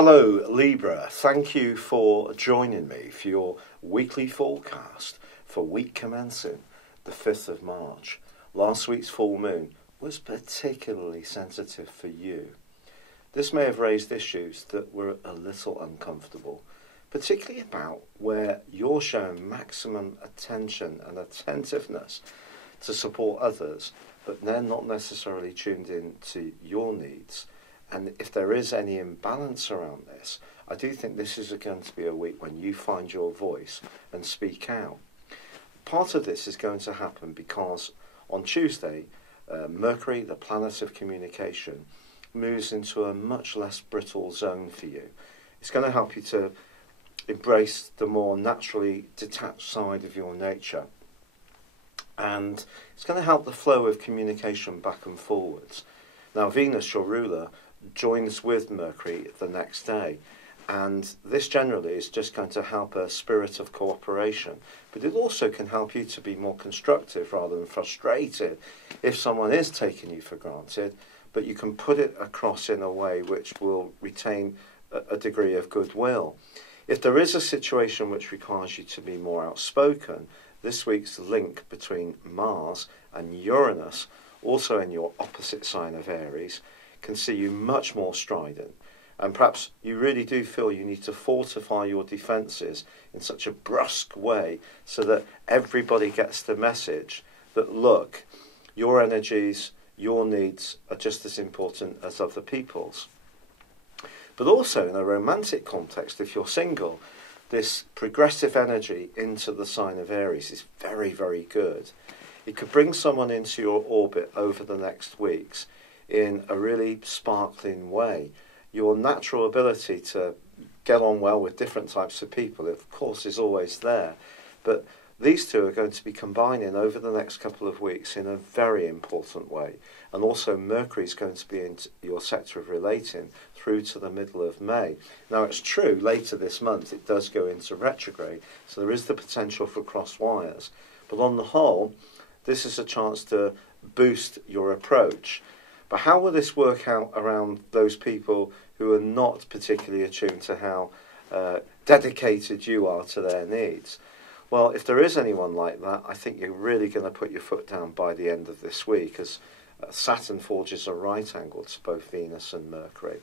Hello Libra, thank you for joining me for your weekly forecast for week commencing the 5th of March. Last week's full moon was particularly sensitive for you. This may have raised issues that were a little uncomfortable, particularly about where you're showing maximum attention and attentiveness to support others, but they're not necessarily tuned in to your needs. And if there is any imbalance around this, I do think this is going to be a week when you find your voice and speak out. Part of this is going to happen because on Tuesday, Mercury, the planet of communication, moves into a much less brittle zone for you. It's going to help you to embrace the more naturally detached side of your nature. And it's going to help the flow of communication back and forwards. Now, Venus, your ruler, joins with Mercury the next day, and this generally is just going to help a spirit of cooperation, but it also can help you to be more constructive rather than frustrated if someone is taking you for granted, but you can put it across in a way which will retain a degree of goodwill. If there is a situation which requires you to be more outspoken, this week's link between Mars and Uranus, also in your opposite sign of Aries, can see you much more strident, and perhaps you really do feel you need to fortify your defences in such a brusque way so that everybody gets the message that, look, your energies, your needs are just as important as other people's. But also in a romantic context, if you're single, this progressive energy into the sign of Aries is very, very good. It could bring someone into your orbit over the next weeks in a really sparkling way. Your natural ability to get on well with different types of people, of course, is always there. But these two are going to be combining over the next couple of weeks in a very important way. And also Mercury is going to be in your sector of relating through to the middle of May. Now, it's true, later this month it does go into retrograde, so there is the potential for cross wires. But on the whole, this is a chance to boost your approach. But how will this work out around those people who are not particularly attuned to how dedicated you are to their needs? Well, if there is anyone like that, I think you're really going to put your foot down by the end of this week, as Saturn forges a right angle to both Venus and Mercury.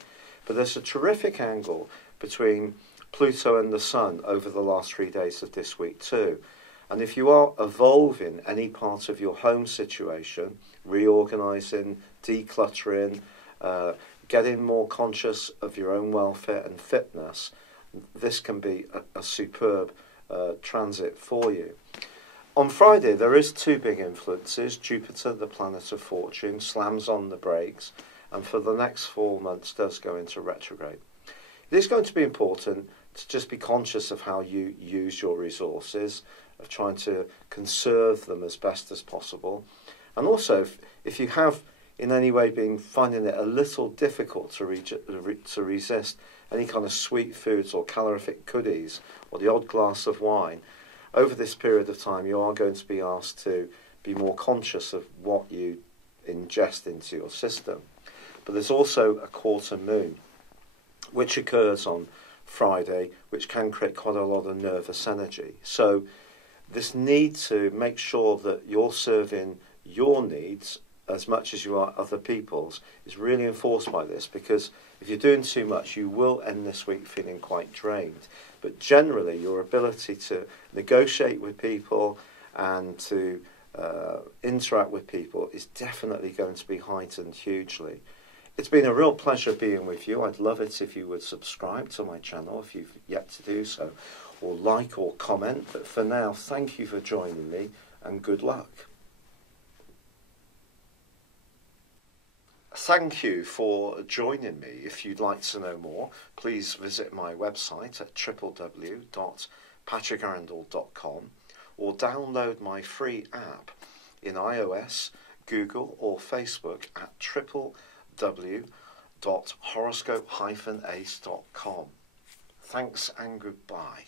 But there's a terrific angle between Pluto and the Sun over the last 3 days of this week too. And if you are evolving any part of your home situation, reorganising, decluttering, getting more conscious of your own welfare and fitness, this can be a superb transit for you. On Friday, there is two big influences. Jupiter, the planet of fortune, slams on the brakes, and for the next 4 months does go into retrograde. It is going to be important to just be conscious of how you use your resources, of trying to conserve them as best as possible. And also, if you have in any way been finding it a little difficult to resist any kind of sweet foods or calorific goodies or the odd glass of wine, over this period of time you are going to be asked to be more conscious of what you ingest into your system. But there's also a quarter moon, which occurs on Friday, which can create quite a lot of nervous energy. So this need to make sure that you're serving your needs as much as you are other people's is really enforced by this, because if you're doing too much, you will end this week feeling quite drained. But generally, your ability to negotiate with people and to interact with people is definitely going to be heightened hugely. It's been a real pleasure being with you. I'd love it if you would subscribe to my channel if you've yet to do so, or like or comment. But for now, thank you for joining me and good luck. Thank you for joining me. If you'd like to know more, please visit my website at www.patrickarundell.com or download my free app in iOS, Google or Facebook at www.horoscope-ace.com. Thanks and goodbye.